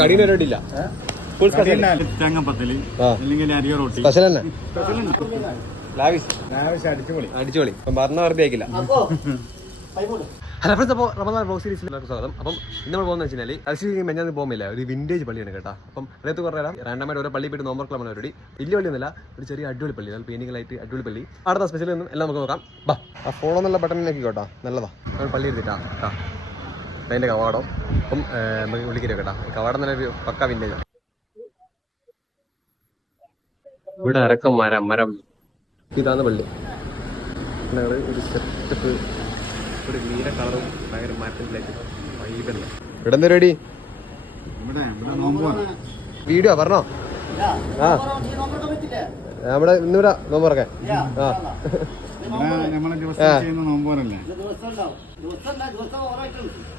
കടീനെ റെഡിയില്ല full special തന്നെ അടിച്ചുപൊളി ഇപ്പം പറഞ്ഞ വെറുതെ ആക്കില്ല. ഹലോ ഫ്രണ്ട്സ്, അപ്പോൾ റമദാൻ വ്ലോഗ് സീരീസിലേക്ക് സ്വാഗതം. അപ്പം ഇന്ന് നമ്മൾ പോകുന്നത് വെച്ചാൽ തലശ്ശേരി മെഞ്ഞാന്ന് പോകുന്നില്ല, ഒരു വിന്റേജ് പള്ളിയാണ് കേട്ടോ. അപ്പം അതിനകത്ത് കുറേ റാൻഡമായിട്ട് ഓരോ പള്ളി പോയിട്ട് നോമ്പർക്കുള്ള പരിപാടി. വലിയ പള്ളിയൊന്നുമില്ല, ഒരു ചെറിയ അടിപൊളി പള്ളി, നല്ല പെയിന്റിംഗിലായിട്ട് അടിപൊളി പള്ളി. അടുത്ത സ്പെഷ്യൽ ഒന്നും എല്ലാം നമുക്ക് നോക്കാം. ബാ ആ ഫോണെന്നുള്ള ബട്ടണിലേക്ക് കേട്ടോ, നല്ലതാ. നമ്മൾ പള്ളി എടുത്തിട്ടാ കേട്ടോ, അതിൻ്റെ കവാടം. അപ്പം നമുക്ക് വിളിക്കരുത് കേട്ടോ, കവാടം നല്ലൊരു പക്ക വിന്റേജാണ്. ഇവിടെ അരക്കം മരം ഇതാണ് പള്ളി. ഒരു സെറ്റപ്പ്, ഒരു നീല കളറും ഭയങ്കര മരത്തിലേക്ക് വൈബല്ല. ഇവിടെ എന്താ റെഡി വീഡിയോ പറഞ്ഞോ? ആ നമ്മുടെ ഇന്നിവിടെ നോമ്പ് തുറക്കാൻ.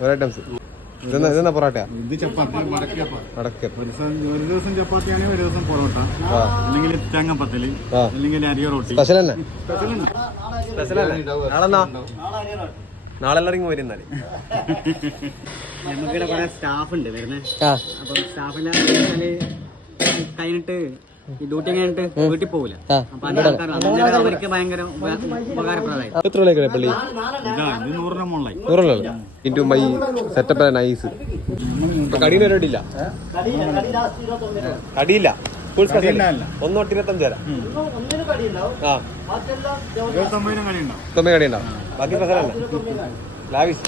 ഓരോ ഐറ്റംസ്. ഇതെന്നാ പൊറോട്ടയാ? ഇത് ചപ്പാത്തി, ഒരു ദിവസം ചപ്പാത്തിയാണെങ്കിൽ ഒരു ദിവസം പൊറോട്ട, അല്ലെങ്കിൽ തേങ്ങപ്പത്തല്, അല്ലെങ്കിൽ അരിയ റൊട്ടി. സ്പെഷ്യൽ തന്നെ. നാളെന്നാ? നാളെ എല്ലാവരും വരുന്നാല് നമുക്കിവിടെ കുറെ സ്റ്റാഫ് ഉണ്ട് വരുന്നത്. അപ്പം സ്റ്റാഫിനെ കഴിഞ്ഞിട്ട് ഡ്യൂട്ടി കഴിഞ്ഞിട്ട് വീട്ടിൽ പോകില്ല. അപ്പൊ അവർക്ക് ഭയങ്കര ഉപകാരപ്രദമായി. എത്ര പള്ളി? Setup nice. കടീനെ റെഡിയില്ല, കടിയില്ല ഫുൾ സ്പെഷ്യൽ. 1/25 വരാം. 90 കടി ഉണ്ടാവും. ബാക്കി സ്പെഷ്യലല്ല, ലാവിഷ്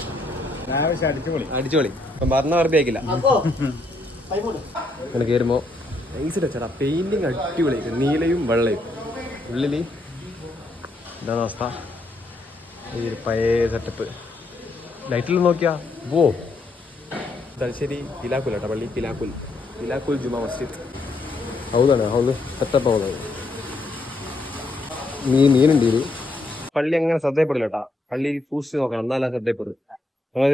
അടിച്ചുപൊളി. ഇപ്പം പറഞ്ഞ വെറുതെ ആക്കില്ല. അങ്ങനെ കയറുമ്പോ നൈസ് ചേട്ടാ, പെയിന്റിങ് അടിപൊളി, നീലയും വെള്ളയും. ഉള്ളിൽ ഇതാണ് അവസ്ഥ, ഈ പഴയ സെറ്റപ്പ്. ലൈറ്റിൽ നോക്കിയാ വോ. തലശ്ശേരി പിലാക്കുൽ കേട്ടോ പള്ളി, പിലാക്കുൽ ജുമാ മസ്ജിദ്. ഹൗദാണ്, ഹൗദ് സെറ്റപ്പ് ഹൗദാണ്. മീനുണ്ട് ഇതിൽ. പള്ളി അങ്ങനെ ശ്രദ്ധയപ്പെടില്ല കേട്ടാ, പള്ളി സൂക്ഷിച്ച് നോക്കണം, എന്നാലും ശ്രദ്ധയപ്പെടും. അങ്ങനെ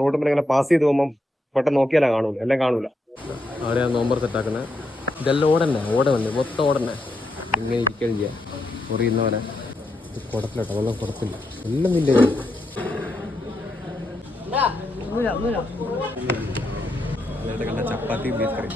റോഡ് മേലെ ഇങ്ങനെ പാസ് ചെയ്ത് പോകുമ്പോൾ പെട്ടെന്ന് നോക്കിയാലേ കാണൂല, എല്ലാം കാണൂല. അവിടെയാണ് നോമ്പർ സെറ്റാക്കുന്നത്. ഇതെല്ലാം ഓടന്നെ മൊത്തം ഓടന്നെ. ഇങ്ങനെ ഇരിക്കുകയും ചെയ്യാം, മുറിയുന്നവനെ. കുടത്തിലോട്ടോ, വെള്ളം കുടത്തില്ല, എല്ലാം നിന്റെ കണ്ട ചപ്പാത്തി ബീഫ് കറി.